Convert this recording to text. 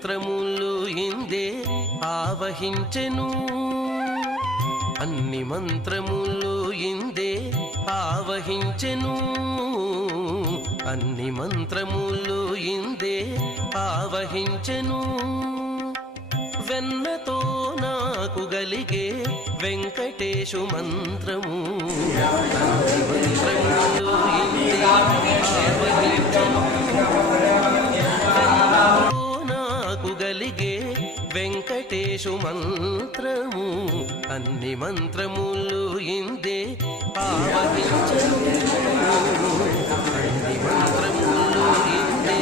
మంత్రములు ఇందే ఆవహించెను అన్ని మంత్రములు ఇందే ఆవహించెను అన్ని మంత్రములు ఇందే ఆవహించెను వెన్నతో నాకు గలిగే వెంకటేశు మంత్రము అన్ని మంత్రములు ఇందే ఆవహించెను వెన్నతో నాకు గలిగే వెంకటేశు మంత్రము అన్ని మంత్రములు ఇందే ఆవహించెను అన్ని మంత్రములు ఇందే